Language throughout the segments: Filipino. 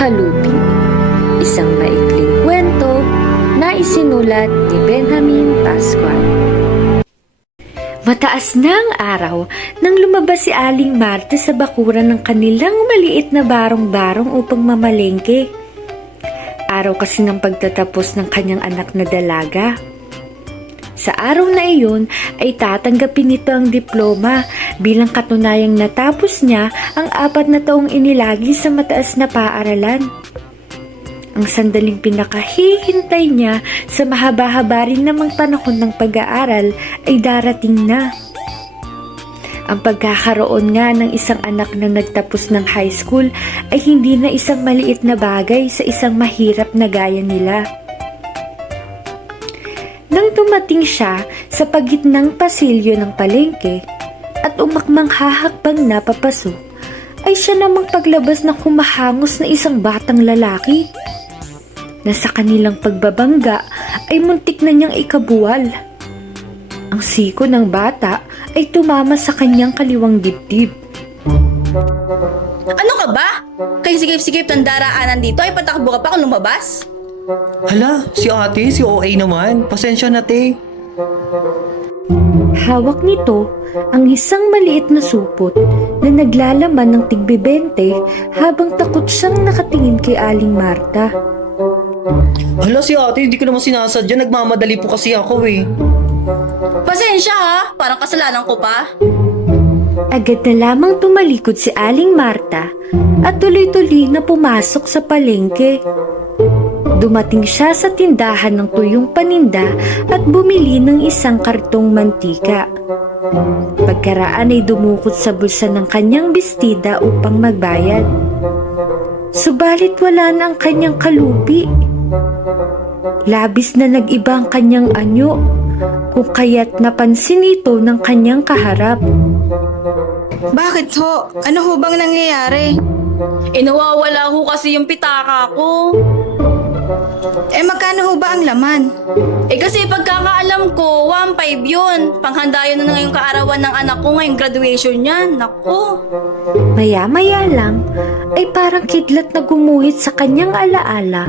Kalupi Isang maikling kwento na isinulat ni Benjamin Pascual Mataas na ang araw nang lumabas si Aling Marta sa bakuran ng kanilang maliit na barong-barong upang mamalengke. Araw kasi ng pagtatapos ng kanyang anak na dalaga. Sa araw na iyon ay tatanggapin nito ang diploma bilang katunayang natapos niya ang apat na taong inilagi sa mataas na paaralan. Ang sandaling pinakahihintay niya sa mahaba-haba rin namang panahon ng pag-aaral ay darating na. Ang pagkakaroon nga ng isang anak na nagtapos ng high school ay hindi na isang maliit na bagay sa isang mahirap na gaya nila. Nang dumating siya sa pagitnang pasilyo ng palengke at umakmang hahakbang na papasok, ay siya namang paglabas na humahangos na isang batang lalaki na sa kanilang pagbabangga ay muntik na niyang ikabuwal. Ang siko ng bata ay tumama sa kanyang kaliwang dibdib. Ano ka ba? Kay sigip-sigip ng daraanan dito ay patakbo ka pa kung lumabas? Hala, si ate, si OA naman. Pasensya na, te. Hawak nito ang isang maliit na supot na naglalaman ng tigbibente habang takot siyang nakatingin kay Aling Marta. Hala, si ate, hindi ko naman sinasadya. Nagmamadali po kasi ako eh. Pasensya ha, parang kasalanan ko pa. Agad na lamang tumalikod si Aling Marta at tuloy-tuloy na pumasok sa palengke. Dumating siya sa tindahan ng tuyong paninda at bumili ng isang kartong mantika. Pagkaraan ay dumukot sa bulsa ng kanyang bestida upang magbayad. Subalit wala na ang kanyang kalupi. Labis na nag-iba ang kanyang anyo, kung kaya't napansin ito ng kanyang kaharap. Bakit ho? Ano ho bang nangyayari? Eh nawawala ho kasi yung pitaka ko. Eh magkano ho ba ang laman? Eh kasi pagkakaalam ko, 1.5 yun. Panghanda yun na ngayong kaarawan ng anak ko ngayong graduation niya. Naku. Maya-maya lang ay parang kidlat na gumuhit sa kanyang alaala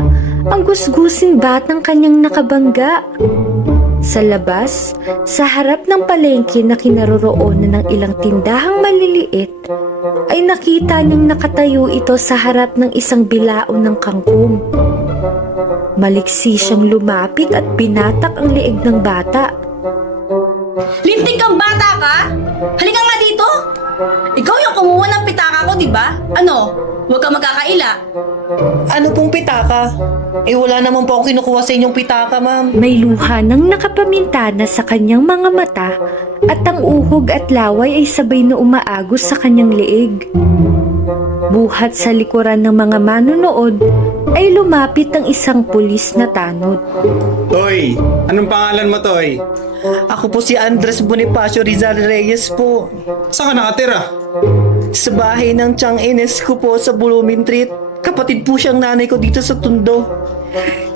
ang gusgusing batang kanyang nakabangga. Sa labas, sa harap ng palengke na kinaroroonan ng ilang tindahang maliliit, ay nakita niyang nakatayo ito sa harap ng isang bilaon ng kangkong. Maliksi siyang lumapit at binatak ang leeg ng bata. Lintik kang bata ka? Halika nga dito. Ikaw yung kumuha ng pitaka ko, di ba? Ano? Huwag ka magkakaila. Ano pong pitaka? Eh, wala naman po ako kinukuha sa inyong pitaka, ma'am. May luha ng nakapamintana sa kanyang mga mata at ang uhog at laway ay sabay na umaagos sa kanyang leeg. Buhat sa likuran ng mga manunood ay lumapit ang isang pulis na tanod. Toy, anong pangalan mo, Toy? Ako po si Andres Bonifacio Rizal Reyes po. Saan ka nakatira? Sa bahay ng Chang Ines ko po sa Bulumin Street. Kapatid po siyang nanay ko dito sa Tundo.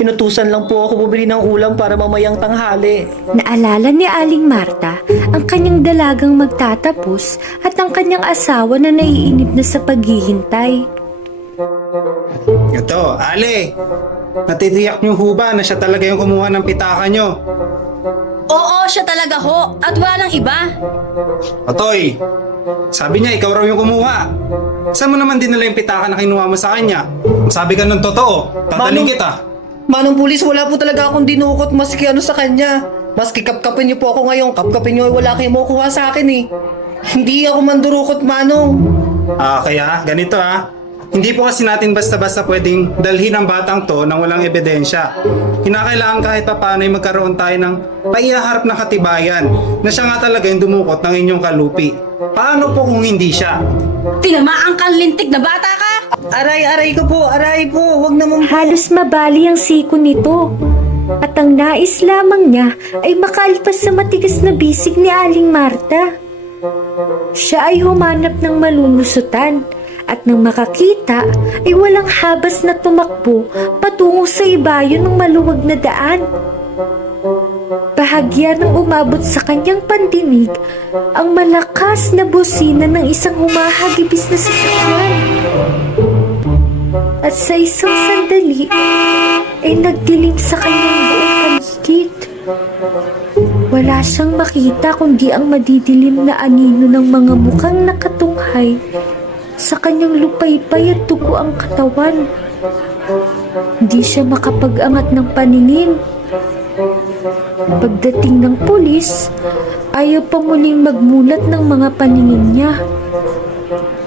Inutusan lang po ako bumili ng ulam para mamayang tanghali. Naalala ni Aling Marta ang kanyang dalagang magtatapos at ang kanyang asawa na naiinip na sa paghihintay. Ito, Ale. Natitiyak niyo ho ba na siya talaga yung kumuha ng pitaka niyo? Oo, siya talaga ho. At walang iba. O Toy, sabi niya ikaw raw yung kumuha. Saan mo naman dinala yung pitaka na kinuha mo sa kanya? Kung sabi ka ng totoo, tataling Manong- kita. Manong pulis, wala po talaga akong dinukot maski ano sa kanya. Maski kapkapin niyo po ako ngayon, kapkapin niyo ay wala kayong makukuha sa akin eh. Hindi ako mandurukot, Manong. Ah, kaya ganito ah. Hindi po kasi natin basta-basta pwedeng dalhin ang batang to nang walang ebidensya. Kinakailangan kahit pa paano ay magkaroon tayo ng paihaharap na katibayan na siya nga talaga yung dumukot ng inyong kalupi. Paano po kung hindi siya? Tinamaan kang lintik na bata ka. Aray, aray ko po, aray po. Wag naman. Halos mabali ang siko nito. At ang nais lamang niya ay makalipas sa matigas na bisig ni Aling Marta. Siya ay humanap ng malulusutan at nang makakita ay walang habas na tumakbo patungo sa ibayo ng maluwag na daan. Bahagya nang umabot sa kanyang pandinig ang malakas na busina ng isang humahagibis na sasakyan. At sa isang sandali, ay nagdilim sa kanyang buong paligid. Wala siyang makita kundi ang madidilim na anino ng mga mukhang nakatunghay sa kanyang lupaypay at dugo ang katawan. Hindi siya makapag-angat ng paningin. Pagdating ng pulis, ayaw pa muling magmulat ng mga paningin niya.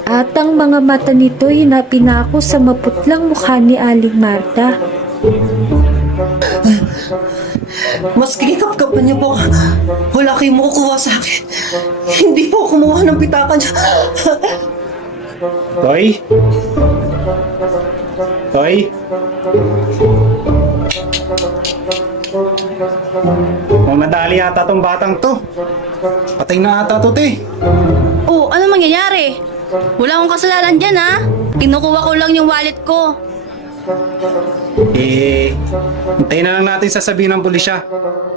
At ang mga mata nito'y napinako sa maputlang mukha ni Aling Marta. Mas kikap-kapan po. Wala kayong makukuha sa akin. Hindi po kumuha ng pitaka niya. Toy? Toy? Mukhang nadali yata tong batang to. Patay na ata to, te. Oh, ano mangyayari? Wala akong kasalanan dyan ha. Kinukuha ko lang yung wallet ko. Eh, hintayin na lang natin sasabihin ng pulisya.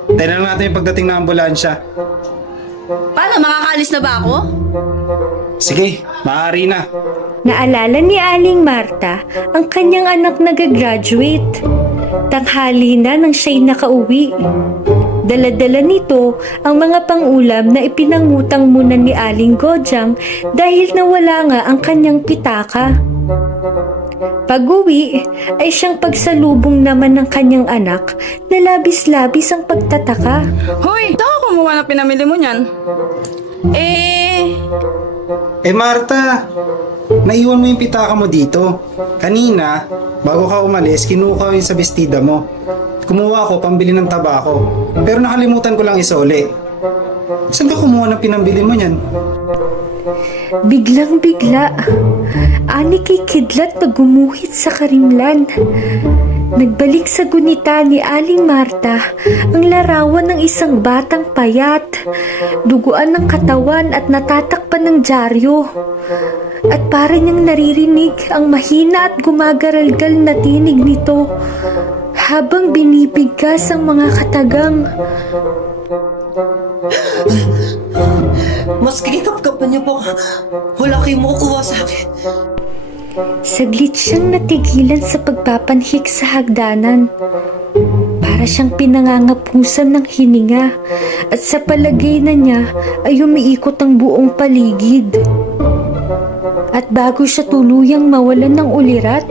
Hintayin na lang natin yung pagdating ng ambulansya. Paano, makakaalis na ba ako? Sige, maaari na. Naalala ni Aling Marta ang kanyang anak na gagraduate. Tanghali na nang siya'y nakauwi. Daladala nito ang mga pangulam na ipinangutang muna ni Aling Gojang dahil nawala nga ang kanyang pitaka. Pag-uwi ay siyang pagsalubong naman ng kanyang anak na labis-labis ang pagtataka. Hoy, ito ako kumuha ng pinamili mo niyan. Eh, Eh Marta, naiwan mo yung pitaka mo dito. Kanina, bago ka umalis, kinuha ko yung sa bestida mo. Kumuha ako pambili ng tabako. Pero nakalimutan ko lang isole. Saan ka kumuha ng pinambili mo niyan? Biglang bigla, ani kay kidlat na gumuhit sa karimlan. Nagbalik sa gunita ni Aling Marta ang larawan ng isang batang payat, duguan ng katawan at natatakpan ng dyaryo. At para niyang naririnig ang mahina at gumagaralgal na tinig nito habang binibigkas ang mga katagang. Mas kikap-kapan niyo po. Wala kayong makukuha sa akin. Saglit siyang natigilan sa pagpapanhik sa hagdanan. Para siyang pinangangapusan ng hininga at sa palagay na niya ay umiikot ang buong paligid. At bago siya tuluyang mawalan ng ulirat,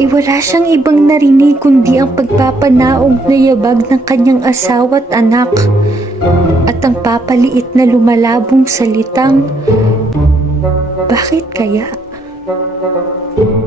ay wala siyang ibang narinig kundi ang pagpapanaog na yabag ng kanyang asawa at anak at ang papaliit na lumalabong salitang, Bakit kaya? Thank you.